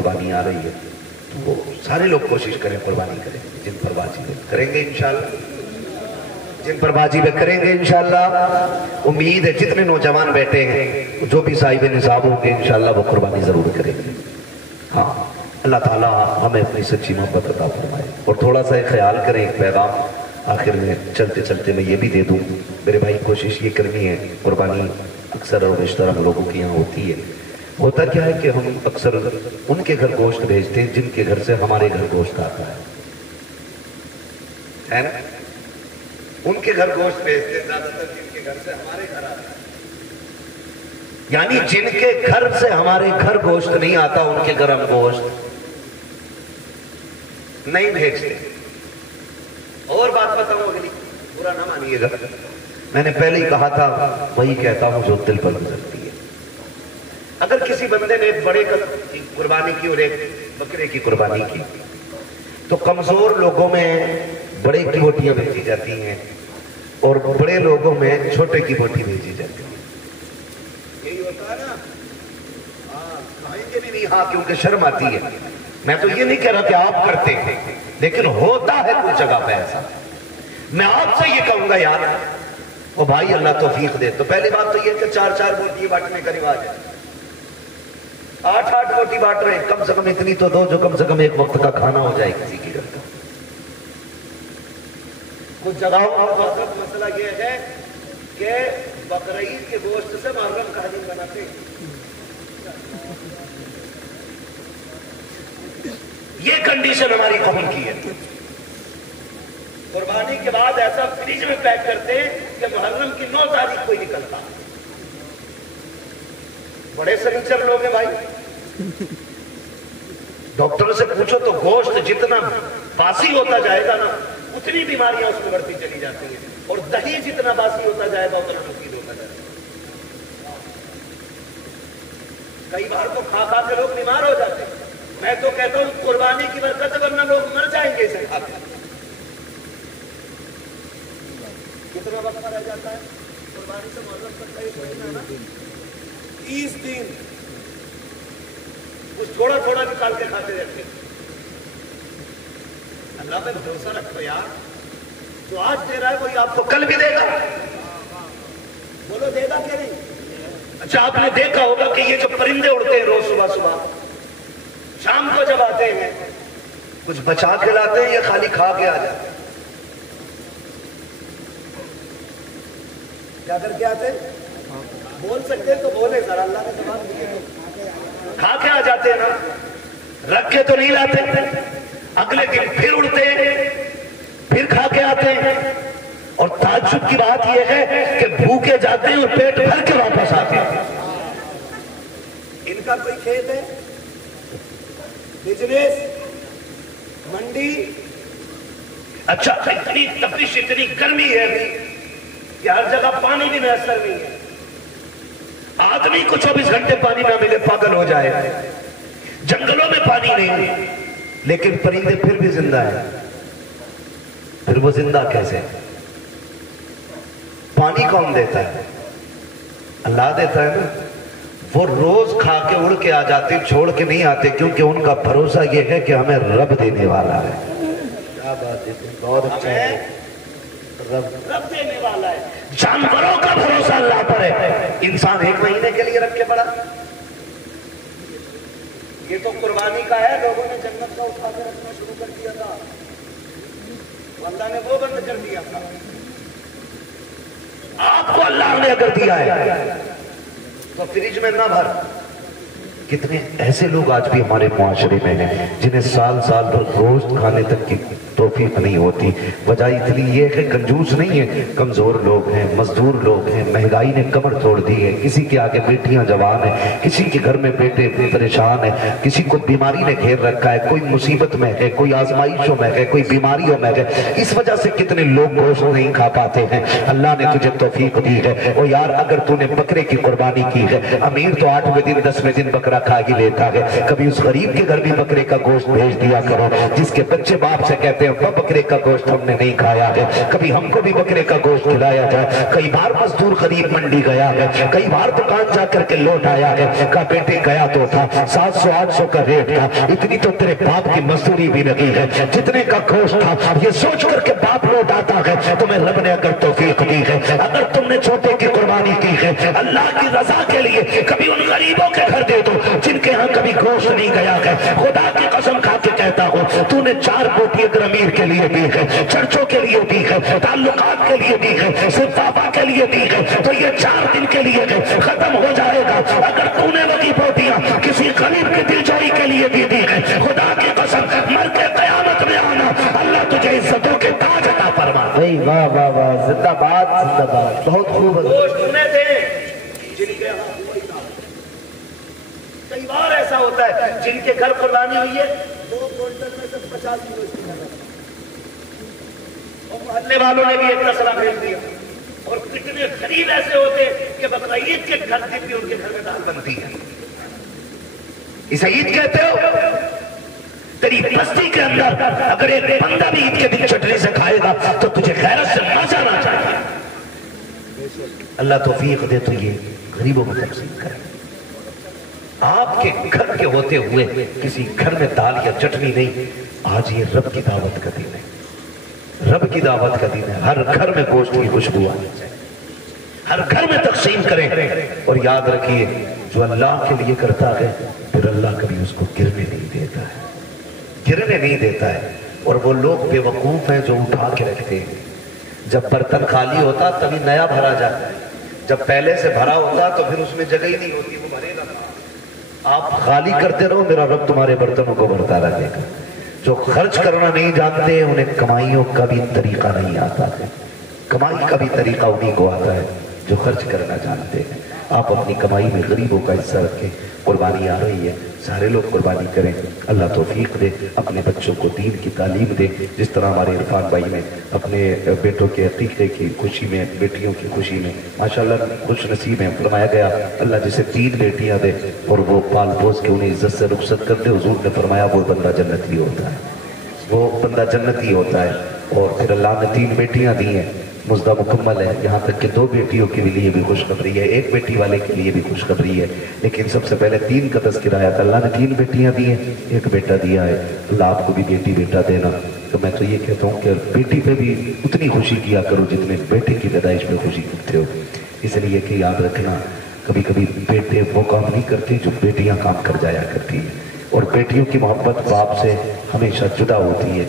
قربانی آ رہی ہے تو وہ سارے لوگ کوشش کریں قربانی کریں، جن پر واجب ہے کریں گے انشاءاللہ، جن پر واجب ہے کریں گے انشاءاللہ۔ امید ہے جتنے نوجوان بیٹھے ہیں جو بھی صاحب نصاب ہوں گے انشاءاللہ وہ قربانی ضرور کریں گے۔ ہاں اللہ تعالیٰ ہمیں اپنی سچی محبت عطا فرمائے۔ اور تھوڑا سا خیال کریں، ایک پیغام آخر میں چلتے چلتے میں یہ بھی دے دوں، میرے بھائی کوشش یہ کرنی ہے، قربانی اکثر اور بیشتر ہم لوگوں کے یہاں ہوتی ہے، ہوتا کیا ہے کہ ہم اکثر ان کے گھر گوشت بھیجتے ہیں جن کے گھر سے ہمارے گھر گوشت آتا ہے نا، ان کے گھر گوشت بھیجتے ہیں زیادہ تر جن کے گھر سے ہمارے گھر آتا ہے، یعنی جن کے گھر سے ہمارے گھر گوشت نہیں آتا ان کے گھر ہم گوشت نہیں بھیجتے۔ اور بات بتاؤں اگلی، برا نہ مانیے گا، میں نے پہلے ہی کہا تھا وہی کہتا ہوں جو دل پر گزرتی ہے۔ اگر کسی بندے نے ایک بڑے کی قربانی کی اور ایک بکرے کی قربانی کی تو کمزور لوگوں میں بڑے کی بوٹیاں بھیجی جاتی ہیں اور بڑے لوگوں میں چھوٹے کی بوٹی بھیجی جاتی ہے، یہی ہوتا ہے نا؟ کھائیں گے بھی نہیں، ہاں کیونکہ شرم آتی ہے۔ میں تو یہ نہیں کہہ رہا کہ آپ کرتے ہیں، لیکن ہوتا ہے کچھ جگہ پہ ایسا۔ میں آپ سے یہ کہوں گا یار او بھائی اللہ توفیق دے، تو پہلی بات تو یہ کہ 4 بوٹی بانٹنے کا رواج ہے، 8 بوٹی بانٹ رہے ہیں، کم سے کم اتنی تو دو جو کم سے کم ایک وقت کا کھانا ہو جائے کسی کی گھر کا۔ کچھ جگہوں پر مسئلہ یہ ہے کہ بقرعید کے گوشت سے محرم کا حلیم بناتے ہیں، یہ کنڈیشن ہماری قوم کی ہے۔ قربانی کے بعد ایسا فریج میں پیک کرتے ہیں کہ محرم کی 9 تاریخ کو ہی نکلتا۔ بڑے سنیچر لوگ ہیں بھائی، ڈاکٹر سے پوچھو تو گوشت جتنا باسی ہوتا جائے گا نا اتنی بیماریاں اس میں بڑھتی چلی جاتی ہیں، اور دہی جتنا باسی ہوتا جائے گا اتنا مفید ہوتا جائے گا۔ کئی بار تو کھا کھا کے لوگ بیمار ہو جاتے ہیں، میں تو کہتا ہوں قربانی کی برکت ورنہ لوگ مر جائیں گے اسے کھا کے۔ کتنا وقت رہ جاتا ہے قربانی سے محرم تک کا؟ 30 دن، کچھ تھوڑا تھوڑا نکال کے کھاتے رہتے ہیں۔ اللہ پہ بھروسہ رکھو یار، جو آج دے رہا ہے وہی آپ کو کل بھی دے گا۔ بولو دے گا کہ نہیں؟ اچھا آپ نے دیکھا ہوگا کہ یہ جو پرندے اڑتے ہیں روز صبح صبح، شام کو جب آتے ہیں کچھ بچا کے لاتے ہیں یا خالی کھا کے آ جاتے ہیں؟ کیا کر کے آتے ہیں؟ بول سکتے ہیں تو بولے ذرا، اللہ نے جواب دیا۔ کھا کے آ جاتے ہیں نا، رکھ کے تو نہیں لاتے، اگلے دن پھر اڑتے ہیں، پھر کھا کے آتے ہیں، اور تعجب کی بات یہ ہے کہ بھوکے جاتے ہیں اور پیٹ بھر کے واپس آتے ہیں۔ ان کا کوئی کھیت ہے، بزنس، منڈی؟ اچھا اتنی تپش اتنی گرمی ہے ابھی کہ ہر جگہ پانی بھی میسر نہیں ہے، آدمی کو 24 گھنٹے پانی نہ ملے پاگل ہو جائے، جنگلوں میں پانی نہیں، لیکن پرندے پھر بھی زندہ ہیں۔ پھر وہ زندہ کیسے؟ پانی کون دیتا ہے؟ اللہ دیتا ہے نا۔ وہ روز کھا کے اڑ کے آ جاتے، چھوڑ کے نہیں آتے، کیونکہ ان کا بھروسہ یہ ہے کہ ہمیں رب دینے والا ہے۔ کیا بات ہے، بہت اچھا ہے، رب دینے والا ہے۔ جانوروں کا بھروسہ اللہ پر ہے، انسان 1 مہینے کے لیے رکھ کے پڑا۔ یہ تو قربانی کا ہے، لوگوں نے جنت کا اٹھا کے رکھنا شروع کر دیا تھا، اللہ نے وہ بند کر دیا تھا۔ آپ کو اللہ نے اگر دیا ہے تو فریج میں نہ بھر۔ کتنے ایسے لوگ آج بھی ہمارے معاشرے میں ہیں جنہیں سال سال گوشت کھانے تک کی توفیق نہیں ہوتی۔ وجہ اتنی یہ ہے کہ کنجوس نہیں ہے، کمزور لوگ ہیں، مزدور لوگ ہیں، مہنگائی نے کمر توڑ دی ہے، کسی کے آگے بیٹیاں جوان ہیں، کسی کے گھر میں بیٹے پریشان ہیں، کسی کو بیماری نے گھیر رکھا ہے، کوئی مصیبت میں ہے، کوئی آزمائشوں میں ہے، کوئی بیماریوں میں ہے، اس وجہ سے کتنے لوگ گوشت نہیں کھا پاتے ہیں۔ اللہ نے تجھے توفیق دی ہے۔ او یار اگر تو نے بکرے کی قربانی کی ہے، امیر تو 8ویں دن 10ویں دن بکرا کھا ہی لیتا ہے. کبھی اس غریب کے گھر بھی بکرے کا گوشت بھیج دیا کرو جس کے بچے باپ سے کہتے ہیں بکرے کا گوشت ہم نے نہیں کھایا ہے. کبھی ہم کو بھی بکرے کا گوشت کھلایا جائے. کئی بار مزدور غریب منڈی گیا ہے, کئی بار دکان جا کر کے لوٹ آیا ہے, کہا بیٹے گیا تو تھا 700-800 کا ریٹ تھا, اتنی تو تیرے باپ کی مزدوری بھی نہیں ہے, جتنے کا گوشت تھا. یہ سوچ کر کے باپ لوٹ آتا ہے. تمہیں رب نے اگر توفیق دی ہے, اگر تم نے چھوٹے کی قربانی کی ہے اللہ کی رضا کے لیے, کبھی ان غریبوں کے گھر دے دو جن کے ہاں کبھی گوشت نہیں گیا ہے. خدا کی قسم کھا کے کہتا ہوں تو نے 4 بوٹی اگر امیر کے لیے دی ہے, چرچوں کے لیے دی ہے, تعلقات کے لیے دی ہے, صرف بابا کے لیے دی ہے, تو یہ 4 دن کے لیے ختم ہو جائے گا. اگر تو نے وہی بوٹیاں کسی غریب کی دلجوئی کے لیے بھی دی ہے, خدا کی قسم مر کے قیامت میں آنا اللہ تجھے عزتوں کے تاج عطا فرما. واہ واہ واہ, زندہ باد زندہ باد. بہت خوب. گوشت انہیں دے جن کے ہاں کوئی نہ. کئی بار ایسا ہوتا ہے جن کے گھر قربانی ہوئی ہے 2 کوئنٹل میں سے 50 کلو اس کی نظر, اور محلے والوں نے بھی ایک مسئلہ بھیج دیا. اور کتنے غریب ایسے ہوتے کہ بقرعید کے گھر دن بھی ان کے گھر میں دال بنتی ہے. اسے عید کہتے ہو؟ تیری بستی کے اندر اگر ایک بندہ بھی عید کے دن چٹنی سے کھائے گا تو تجھے غیرت سے مر جانا چاہیے. اللہ توفیق دے تو یہ غریبوں کو تقسیم کرے. آپ کے گھر کے ہوتے ہوئے کسی گھر میں دال یا چٹنی نہیں. آج یہ رب کی دعوت کا دن ہے, رب کی دعوت کا دن ہے. ہر گھر میں گوشت کی خوشبو آنی چاہیے, ہر گھر میں تقسیم کریں. اور یاد رکھیے جو اللہ کے لیے کرتا ہے پھر اللہ کبھی اس کو گرنے نہیں دیتا ہے, گرنے نہیں دیتا ہے. اور وہ لوگ بے وقوف ہیں جو اٹھا کے رکھتے ہیں. جب برتن خالی ہوتا تبھی نیا بھرا جاتا ہے, جب پہلے سے بھرا ہوتا تو پھر اس میں جگہ ہی نہیں ہوتی, وہ بھرے گا. آپ خالی کرتے رہو, میرا رب تمہارے برتنوں کو بھرتا رہے گا. جو خرچ کرنا نہیں جانتے انہیں کمائیوں کا بھی طریقہ نہیں آتا ہے. کمائی کا بھی طریقہ انہیں کو آتا ہے جو خرچ کرنا جانتے ہیں. آپ اپنی کمائی میں غریبوں کا حصہ رکھیں. قربانی آ رہی ہے, سارے لوگ قربانی کریں. اللہ توفیق دے, اپنے بچوں کو دین کی تعلیم دے. جس طرح ہمارے عرفان بھائی نے اپنے بیٹوں کے عقیقے کی خوشی میں, بیٹیوں کی خوشی میں ماشاءاللہ خوش نصیب ہیں. فرمایا گیا اللہ جسے 3 بیٹیاں دے اور وہ پال پوس کے انہیں عزت سے رخصت کر دے, حضور نے فرمایا وہ بندہ جنتی ہوتا ہے, وہ بندہ جنتی ہوتا ہے. اور پھر اللہ نے 3 بیٹیاں دی ہیں, مزدہ مکمل ہے. یہاں تک کہ 2 بیٹیوں کے لیے بھی خوشخبری ہے, 1 بیٹی والے کے لیے بھی خوشخبری ہے. لیکن سب سے پہلے 3 کا تذکرہ آیا تھا. اللہ نے 3 بیٹیاں دی ہیں, 1 بیٹا دیا ہے. اللہ آپ کو بھی بیٹی بیٹا دینا. تو میں تو یہ کہتا ہوں کہ بیٹی پہ بھی اتنی خوشی کیا کرو جتنے بیٹے کی پیدائش میں خوشی کرتے ہو. اس لیے کہ یاد رکھنا کبھی کبھی بیٹے وہ کام نہیں کرتے جو بیٹیاں کام کر جایا کرتی ہیں. اور بیٹیوں کی محبت باپ سے ہمیشہ جدا ہوتی ہے.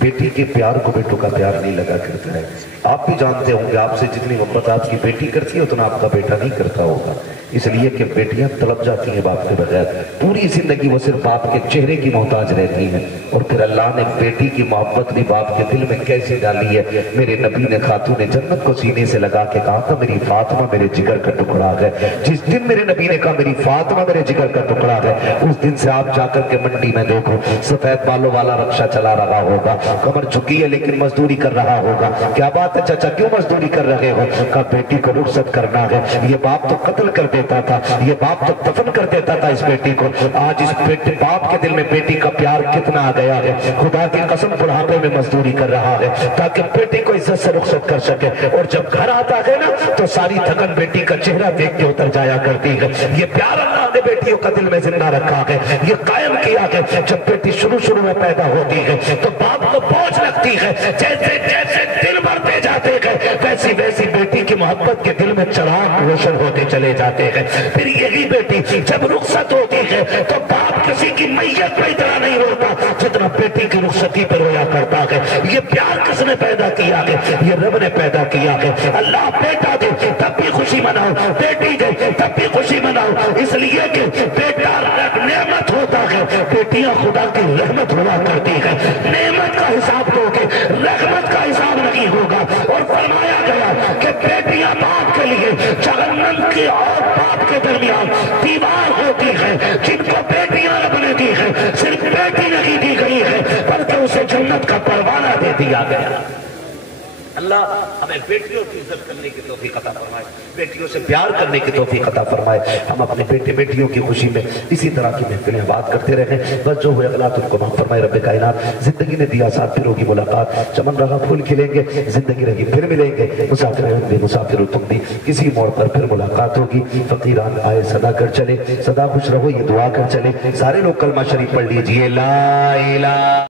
بیٹی کے پیار کو بیٹوں کا پیار نہیں لگا کرتا ہے. آپ بھی جانتے ہوں گے آپ سے جتنی محبت آپ کی بیٹی کرتی ہے اتنا آپ کا بیٹا نہیں کرتا ہوگا. اس لیے کہ بیٹیاں تڑپ جاتی ہیں باپ کے بغیر, پوری زندگی وہ صرف باپ کے چہرے کی محتاج رہتی ہیں. اور پھر اللہ نے بیٹی کی محبت بھی باپ کے دل میں کیسے ڈالی ہے. میرے نبی نے خاتون جنت کو سینے سے لگا کے کہا تھا میری فاطمہ میرے جگر کا ٹکڑا ہے. جس دن میرے نبی نے کہا میری فاطمہ میرے جگر کا ٹکڑا ہے, اس دن سے آپ جا کر کے منڈی میں دیکھو سفید بالوں والا رکشہ چلا رہا ہوگا, کمر جھکی ہے لیکن مزدوری کر رہا ہوگا. کیا بات ہے چچا کیوں مزدوری کر رہے ہو؟ کہا بیٹی کو رخصت کرنا ہے. یہ باپ تو قتل کر دیتا تھا, یہ باپ تو دفن کر دیتا تھا اس بیٹی کو. آج اس باپ کے دل میں بیٹی کا پیار کتنا آ گیا ہے. خدا کی قسم بڑھاپے میں مزدوری کر رہا ہے تاکہ بیٹی کو عزت سے رخصت کر سکے. اور جب گھر آتا ہے نا تو ساری تھکن بیٹی کا چہرہ دیکھ کے اتر جایا کرتی ہے. یہ پیار اللہ نے بیٹیوں کا دل میں زندہ رکھا ہے, یہ قائم کیا ہے. جب بیٹی شروع میں پیدا ہوتی ہے تو باپ کو بوجھ لگتی ہے, جیسے جیسے دل بڑھتے جاتے ہیں ویسی ویسی بیٹی کی محبت کے دل میں چراغ روشن ہوتے چلے جاتے ہیں. پھر یہی بیٹی جب رخصت ہوتی ہے تو باپ کسی کی میت پہ اتنا نہیں روتا جتنا بیٹی کی رخصتی پر رویا کرتا ہے. یہ پیار کس نے پیدا کیا ہے؟ یہ رب نے پیدا کیا ہے. اللہ بیٹا دے تب بھی خوشی مناؤ, بیٹی دے تب بھی خوشی مناؤ, اس لیے کہ بیٹا نعمت ہوتا ہے, بیٹیاں خدا کی رحمت ہوا کرتی ہے. نعمت کا حساب دو گے, رحمت کا حساب نہیں ہوگا. اور فرمایا گیا کہ بیٹیاں باپ کے لیے جہنم کی اور باپ کے درمیان دیوار ہوتی ہے. جن کو بیٹیاں رب نے دی ہے صرف بیٹی نہیں دی گئی ہے بلکہ اسے جنت کا پروانہ دے دیا گیا. اللہ ہمیں بیٹیوں کی عزت کرنے کی توفیق عطا فرمائے، بیٹیوں سے پیار کرنے کی توفیق عطا فرمائے، ہم اپنے بیٹے بیٹیوں کی خوشی میں اسی طرح کی محفلیں بات کرتے رہیں، بس جو ہوئے غلط ان کو معاف فرمائے رب کائنات۔ زندگی نے دیا ساتھ، پھر ہوگی ملاقات، چمن رہا پھول کھلیں گے، زندگی رہی پھر ملیں گے، مسافر ہم بھی مسافر تم بھی، کسی موڑ پر پھر ملاقات ہوگی۔ فقیران آئے صدا کر چلے، صدا خوش رہو یہ دعا کر چلے، سارے لوگ کلمہ شریف پڑھ لیجئے، لا الہ